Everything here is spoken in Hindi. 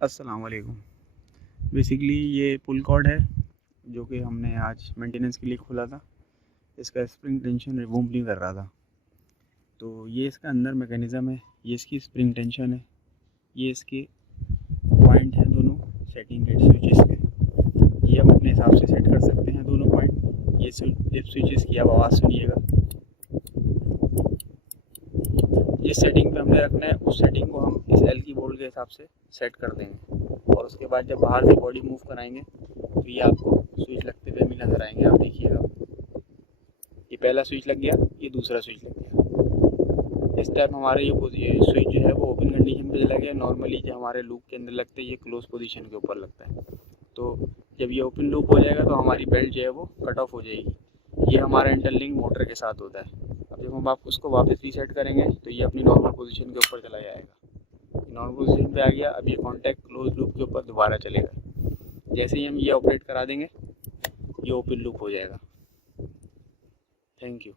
अस्सलाम वालेकुम। बेसिकली ये पुल कॉर्ड है जो कि हमने आज मेंटेनेंस के लिए खोला था। इसका स्प्रिंग टेंशन रिमूव नहीं कर रहा था, तो ये इसका अंदर मैकेनिज़्म है। ये इसकी स्प्रिंग टेंशन है, ये इसके पॉइंट हैं दोनों सेटिंग गेट स्विचेस के। ये हम अपने हिसाब से सेट कर सकते हैं दोनों पॉइंट। ये लिप स्विचेस की आप आवाज़ सुनिएगा। जिस सेटिंग पे हमने रखना है उस सेटिंग को हम इस एल की बोल्ट के हिसाब से सेट कर देंगे, और उसके बाद जब बाहर से बॉडी मूव कराएंगे तो ये आपको स्विच लगते हुए भी नज़र आएंगे। आप देखिएगा, ये पहला स्विच लग गया, ये दूसरा स्विच लग गया। इस टाइम हमारे ये स्विच जो है वो ओपन कंडीशन पे चला गया। नॉर्मली जो हमारे लूप के अंदर लगते हैं ये क्लोज पोजीशन के ऊपर लगता है, तो जब ये ओपन लूप हो जाएगा तो हमारी बेल्ट जो है वो कट ऑफ हो जाएगी। ये हमारा इंटरलिंक मोटर के साथ होता है। अब जब हम आप उसको वापस रीसेट करेंगे तो ये अपनी नॉर्मल पोजीशन के ऊपर चला जाएगा। नॉर्मल पोजीशन पे आ गया। अब ये कॉन्टैक्ट क्लोज लूप के ऊपर दोबारा चलेगा। जैसे ही हम ये ऑपरेट करा देंगे ये ओपन लूप हो जाएगा। Thank you.